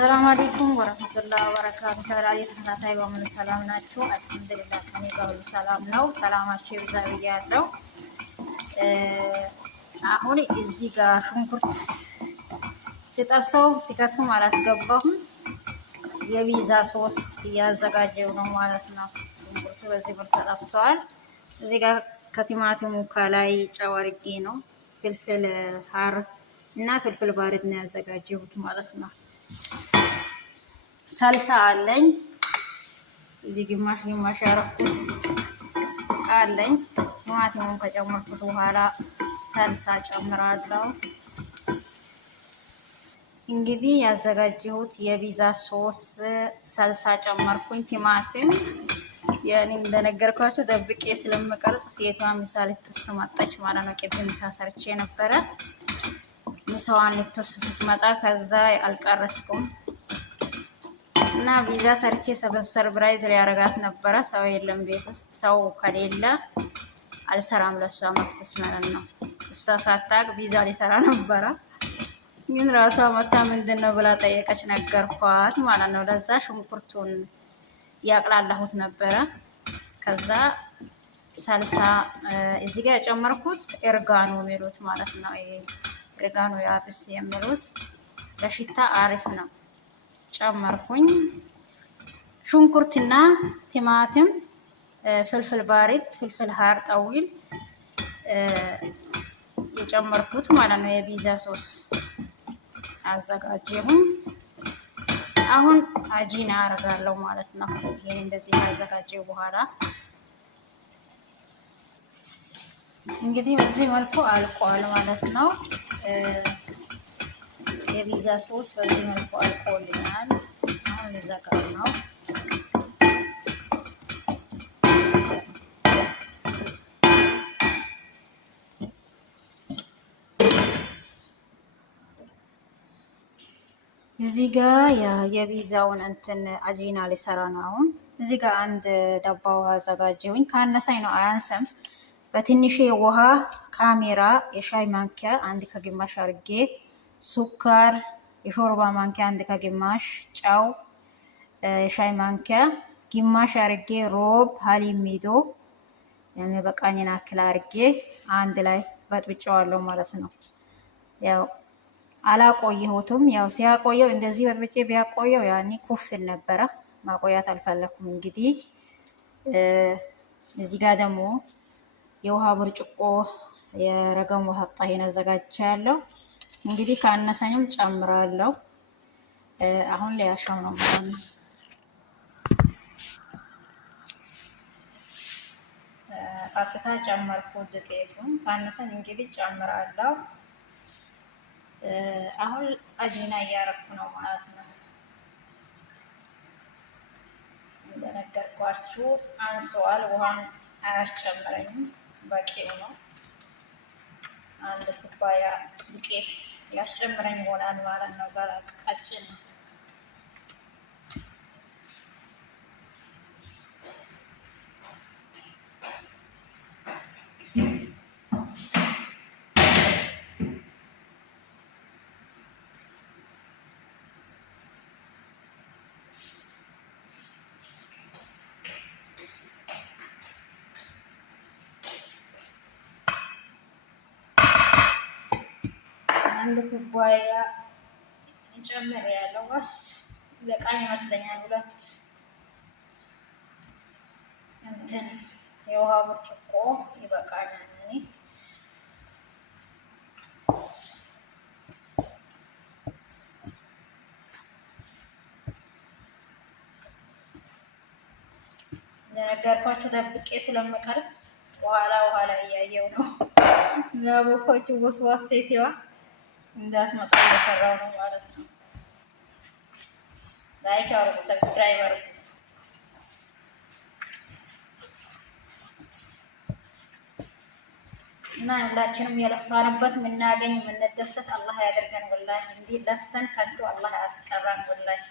ሰላም አለይኩም ወራህመቱላሂ ወበረካቱ። ተራሪ ተከታታይ በሙሉ ሰላም ናችሁ? አልሐምዱሊላህ ከኔ ጋር ሁሉ ሰላም ነው። ሰላማችሁ ይብዛ ብያለሁ። አሁን እዚህ ጋር ሽንኩርት ሲጠብሰው ሲከትም አላስገባሁም። የቪዛ ሶስ እያዘጋጀው ነው ማለት ነው። ሽንኩርቱ በዚህ ብር ተጠብሰዋል። እዚህ ጋር ከቲማቲሙ ከላይ ጨው አድርጌ ነው ፍልፍል ሀር እና ፍልፍል ባርድ ነው ያዘጋጀሁት ማለት ነው። ሳልሳ አለኝ እዚህ ግማሽ ያረኩት አለኝ። ቲማቲሙን ከጨመርኩት በኋላ ሳልሳ ጨምራለሁ። እንግዲህ ያዘጋጀሁት የቪዛ ሶስ ሳልሳ ጨመርኩኝ። ቲማቲም ያኔ እንደነገርኳችሁ ደብቄ ስለምቀርጽ ሴቷ ምሳሌ ልትወስድ መጣች ማለት ነው። ቅድም ምሳ ሰርቼ ነበረ። ምሳዋን ልትወስድ ስትመጣ ከዛ አልቀረስኩም እና ቪዛ ሰርቼ ሰርፕራይዝ ሊያረጋት ነበረ። ሰው የለም ቤት ውስጥ። ሰው ከሌለ አልሰራም ለሷ መክሰስ ማለት ነው። እሷ ሳታውቅ ቪዛ ሊሰራ ነበረ፣ ግን ራሷ መታ ምንድነው ብላ ጠየቀች። ነገርኳት ማለት ነው። ለዛ ሽንኩርቱን ያቅላላሁት ነበረ። ከዛ ሳልሳ እዚህ ጋር የጨመርኩት ኤርጋኖ የሚሉት ማለት ነው። ይሄ ኤርጋኖ ያብስ የሚሉት ለሽታ አሪፍ ነው። ጨመርኩኝ ሽንኩርትና ቲማቲም፣ ፍልፍል ባሪድ፣ ፍልፍል ሀር ጠዊል የጨመርኩት ማለት ነው። የቪዛ ሶስ አዘጋጀሁኝ። አሁን አጂና አረጋለሁ ማለት ነው። ይሄን እንደዚህ ካዘጋጀው በኋላ እንግዲህ በዚህ መልኩ አልቋል ማለት ነው። የቪዛ ሶስ በዚህ መልኩ አልቆልኛል። አሁን ልዘጋ ነው። እዚህ ጋር የቪዛውን እንትን አጂና ሊሰራ ነው። አሁን እዚህ ጋር አንድ ዳባ ውሃ አዘጋጀሁኝ። ካነሳኝ ነው አያንስም። በትንሽ ውሃ ካሜራ የሻይ ማንኪያ አንድ ከግማሽ አርጌ፣ ሱካር የሾርባ ማንኪያ አንድ ከግማሽ፣ ጨው የሻይ ማንኪያ ግማሽ አርጌ፣ ሮብ ሀሊሚዶ ያኔ በቃኝና አክል አርጌ አንድ ላይ በጥብጬዋለሁ ማለት ነው። ያው አላቆየሁትም። ያው ሲያቆየው እንደዚህ በጥብጬ ቢያቆየው ያኔ ኩፍል ነበረ። ማቆያት አልፈለኩም። እንግዲህ እዚህ ጋር ደግሞ የውሃ ብርጭቆ የረገም ውሃ ጣሂን አዘጋጅቻለሁ። እንግዲህ ካነሰኝም ጨምራለሁ። አሁን ሊያሻው ነው ማለት ነው። ቀጥታ ጨመርኩት ዱቄቱን። ካነሰኝ እንግዲህ ጨምራለሁ። አሁን አጂና እያረኩ ነው ማለት ነው። እንደነገርኳችሁ አንሷል። ውሃን አያስጨምረኝም፣ በቂው ነው። አንድ ኩባያ ዱቄት ያስጨምረኝ ይሆናል ማለት ነው። ቀጭን ነው። አንድ ኩባያ ጨምሬያለሁ። በስ በቃኝ ይመስለኛል። ሁለት እንትን የውሃ ብርጭቆ ይበቃኛል። እኔ እንደነገርኳችሁ ደብቄ ስለምቀርጽ በኋላ እያየው ነው ያቦኮቹ ወስዋስ ሴትዋ እንዳትመጣ እየፈራሁ ነው ማለት ነው። ላይክ አድርጉ፣ ሰብስክራይብ አድርጉ እና ሁላችንም የለፋንበት የምናገኝ የምንደሰት አላህ ያደርገን። ወላሂ እንዲህ ለፍተን ከንቱ አላህ ያስቀራን። ወላሂ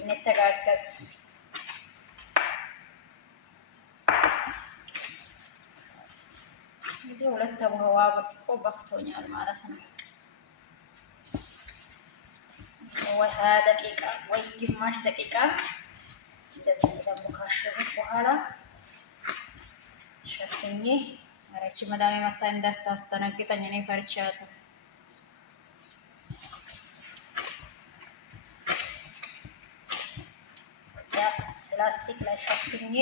እንተጋገዝ። እንግዲህ ሁለት ውሃ ብርጭቆ በክቶኛል ማለት ነው። ወይ 20 ደቂቃ ወይ ግማሽ ደቂቃ እንደዚህ ደግሞ ካሸሁት በኋላ ሸፍኜ አረች መዳሜ መታ እንዳታስተነግጠኝ እኔ ፈርቻለሁ። ፕላስቲክ ላይ ሸፍኜ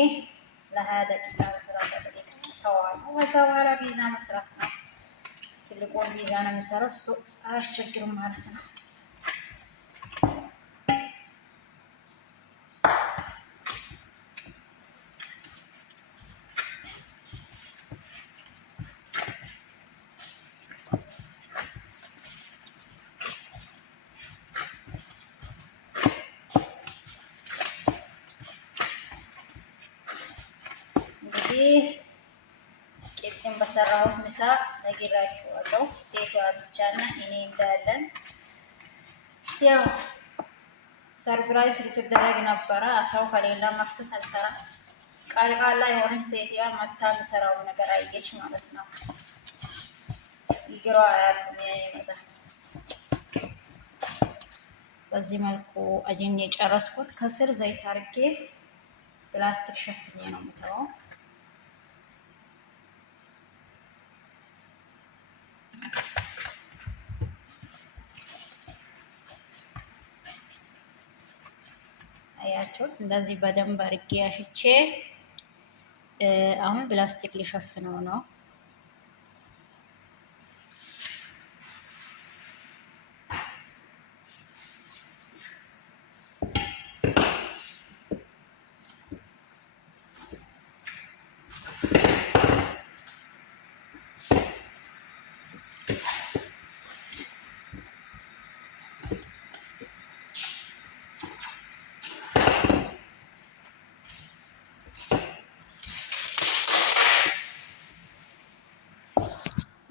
ለ20 ደቂቃ 30 ደቂቃ ተዋለሁ። ከዛ በኋላ ፒዛ መስራት ነው። ትልቁን ፒዛ ነው የሚሰራው፣ እሱ አያስቸግርም ማለት ነው። እንግዲህ ቄጤን በሰራሁት ምሳ ነግራችኋለሁ። ሴቷ ብቻና እኔ እንዳለን ያው ሰርፕራይዝ ልትደረግ ነበረ። ሰው ከሌላ መክሰስ አልሰራ ቃልቃላ የሆነች ሴትያ መታ የሚሰራው ነገር አየች ማለት ነው። ይግሯ አያልኩም ይመጣ። በዚህ መልኩ አጅን የጨረስኩት ከስር ዘይት አድርጌ ፕላስቲክ ሸፍኜ ነው የምተወው። አያችሁት? እንደዚህ በደንብ አድርጌ አሽቼ አሁን ፕላስቲክ ሊሸፍነው ነው።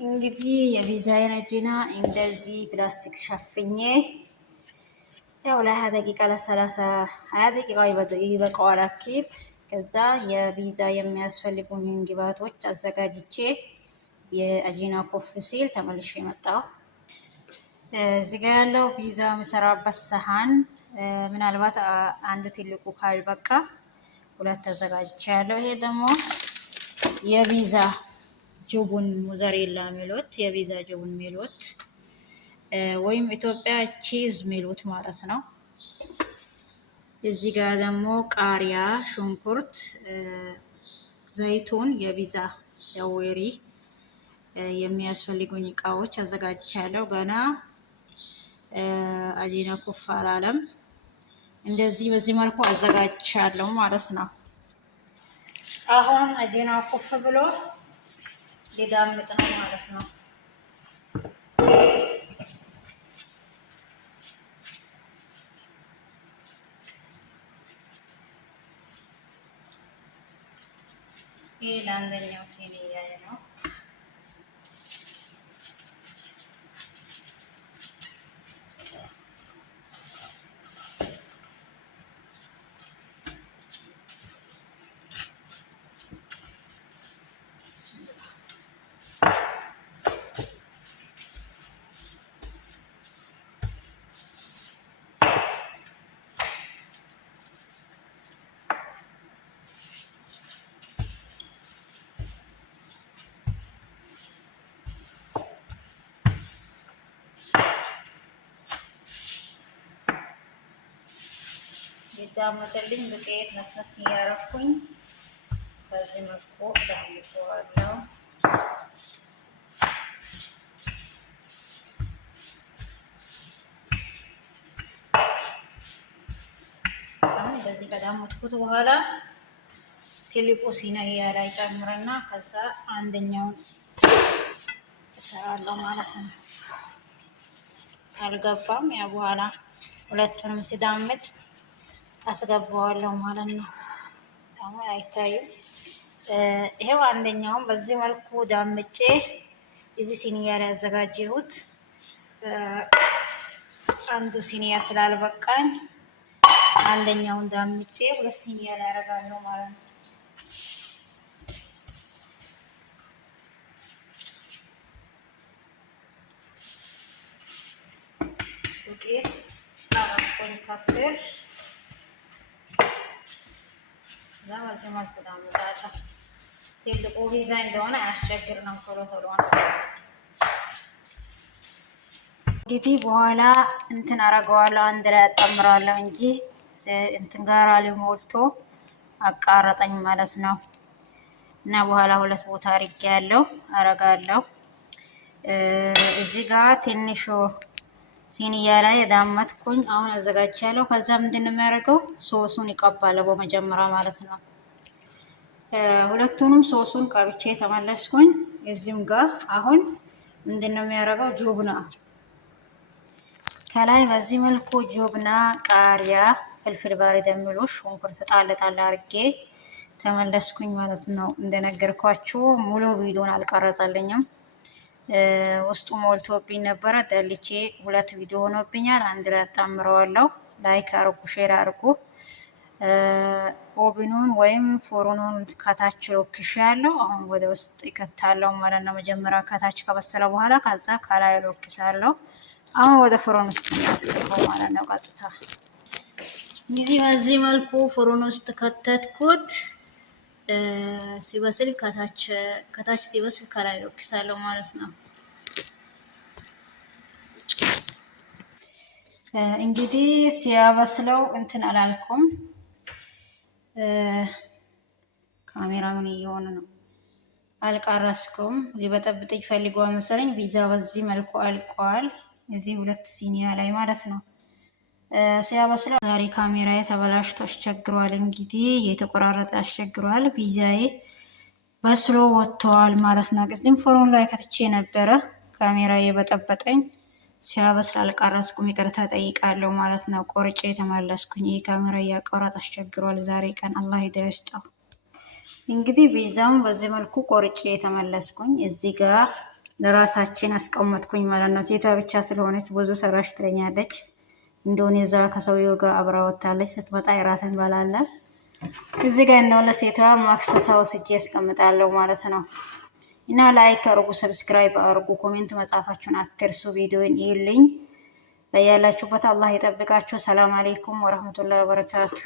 እንግዲህ የፒዛዬን አጂና እንደዚህ ፕላስቲክ ሸፍኜ ያው ለ20 ደቂቃ ለ20 ደቂቃ ይበቃዋል አኪድ። ከዛ የፒዛ የሚያስፈልጉኝ ግብአቶች አዘጋጅቼ የአጂና ኮፍ ሲል ተመልሼ መጣሁ። እዚህ ጋር ያለው ፒዛ የምሰራበት ሰሃን ምናልባት አንድ ትልቁ ካልበቃ 2 አዘጋጅቼ ያለው። ይሄ ደግሞ የፒዛ ጁቡን ሙዘሬላ ሚሉት የፒዛ ጁቡን ሚሉት ወይም ኢትዮጵያ ቺዝ ሚሉት ማለት ነው። እዚህ ጋር ደግሞ ቃሪያ፣ ሽንኩርት፣ ዘይቱን፣ የፒዛ ዳዌሪ የሚያስፈልጉኝ እቃዎች አዘጋጅቻለሁ። ገና አጂና ኩፍ አላለም። እንደዚህ በዚህ መልኩ አዘጋጅቻለሁ ማለት ነው። አሁን አጂና ኩፍ ብሎ ሊዳምጥ ነው ማለት ነው። ይሄ ለአንደኛው ሲኒያ ነው። ሊዳመጥልኝ ዱቄት መስመስ እያረኩኝ በዚህ መልኩ ዳምጠዋለሁ። አሁን እንደዚህ ከዳመጥኩት በኋላ ትልቁ ሲኒያ ላይ ጨምረና ከዛ አንደኛውን እሰራለሁ ማለት ነው። አልገባም። ያ በኋላ ሁለቱንም ሲዳምጥ አስገባዋለሁ ማለት ነው። አሁን አይታዩም። ይሄው አንደኛውን በዚህ መልኩ ዳምጬ እዚህ ሲኒያ ላይ ያዘጋጀሁት አንዱ ሲኒያ ስላልበቃኝ አንደኛውን ዳምጬ 2 ሲኒያ ላይ አደርጋለሁ ማለት ነው። ዱቄት ከስር እዛ በዚህ መልኩ ዳምጣለሁ። ትልቁ ቪዛ እንደሆነ አያስቸግር ነው፣ ቶሎ ቶሎ ነው። እንግዲህ በኋላ እንትን አረገዋለሁ፣ አንድ ላይ አጣምረዋለሁ እንጂ እንትን ጋር ሊሞልቶ አቃረጠኝ ማለት ነው። እና በኋላ ሁለት ቦታ አድርጌያለሁ አረጋለሁ። እዚህ ጋር ትንሹ ሲኒያ ላይ ዳመጥኩኝ። አሁን አዘጋጅቻለሁ። ከዛ ምንድን ነው የሚያደርገው? ሶሱን ይቀባለሁ በመጀመሪያ ማለት ነው። ሁለቱንም ሶሱን ቀብቼ ተመለስኩኝ። እዚህም ጋር አሁን ምንድን ነው የሚያደርገው? ጁብና ከላይ በዚህ መልኩ ጁብና፣ ቃሪያ፣ ፍልፍል ባሪድ የሚሉ ሽንኩርት ጣል ጣል አድርጌ ተመለስኩኝ ማለት ነው። እንደነገርኳችሁ ሙሉ ቪዲዮን አልቀረጸልኝም። ውስጡ ሞልቶብኝ ነበረ። ደልቼ ሁለት ቪዲዮ ሆኖብኛል። አንድ ላይ አጣምረዋለሁ። ላይክ አርጉ፣ ሼር አርጉ። ኦብኑን ወይም ፎርኑን ከታች ሎክሽ ያለው አሁን ወደ ውስጥ ይከታለው ማለት ነው። መጀመሪያ ከታች ከበሰለ በኋላ ከዛ ከላይ ሎክሳለሁ። አሁን ወደ ፎርኑ ውስጥ ያስገባው ማለት ነው። ቀጥታ እንግዲህ በዚህ መልኩ ፎርኑ ውስጥ ከተትኩት። ሲበስል ከታች ሲበስል ከላይ ሎክሳለሁ ማለት ነው። እንግዲህ ሲያበስለው እንትን አላልኩም። ካሜራ ምን እየሆነ ነው? አልቀረስኩም። ሊበጠብጥኝ ፈልጎ መሰለኝ። ቪዛ በዚህ መልኩ አልቋል። እዚህ ሁለት ሲኒያ ላይ ማለት ነው። ሲያበስለው ዛሬ ካሜራ ተበላሽቶ አስቸግሯል። እንግዲህ የተቆራረጠ አስቸግሯል። ቪዛዬ በስሎ ወጥተዋል ማለት ነው። ቅድም ፎርኑ ላይ ከትቼ ነበረ ካሜራ የበጠበጠኝ። ሲያበስል አልቀረስኩም፣ ይቅርታ ጠይቃለሁ ማለት ነው። ቆርጬ የተመለስኩኝ። ይህ ካሜራ እያቆረጥ አስቸግሯል ዛሬ ቀን። አላህ ሂዳያ ይስጠው። እንግዲህ ቪዛውን በዚህ መልኩ ቆርጬ የተመለስኩኝ። እዚህ ጋር ለራሳችን አስቀመጥኩኝ ማለት ነው። ሴቷ ብቻ ስለሆነች ብዙ ሰራሽ ትለኛለች። ኢንዶኔዛ ከሰውየው ጋር አብራ ወታለች። ስትመጣ እራት እንበላለን። እዚህ ጋር እንደውም ለሴቷ ማክሰሳ ወስጄ ያስቀምጣለሁ ማለት ነው። እና ላይክ አርጉ፣ ሰብስክራይብ አርጉ፣ ኮሜንት መጻፋችሁን አትርሱ። ቪዲዮን ይልኝ በያላችሁበት አላህ ይጠብቃችሁ። ሰላም አለይኩም ወራህመቱላሂ ወበረካቱ።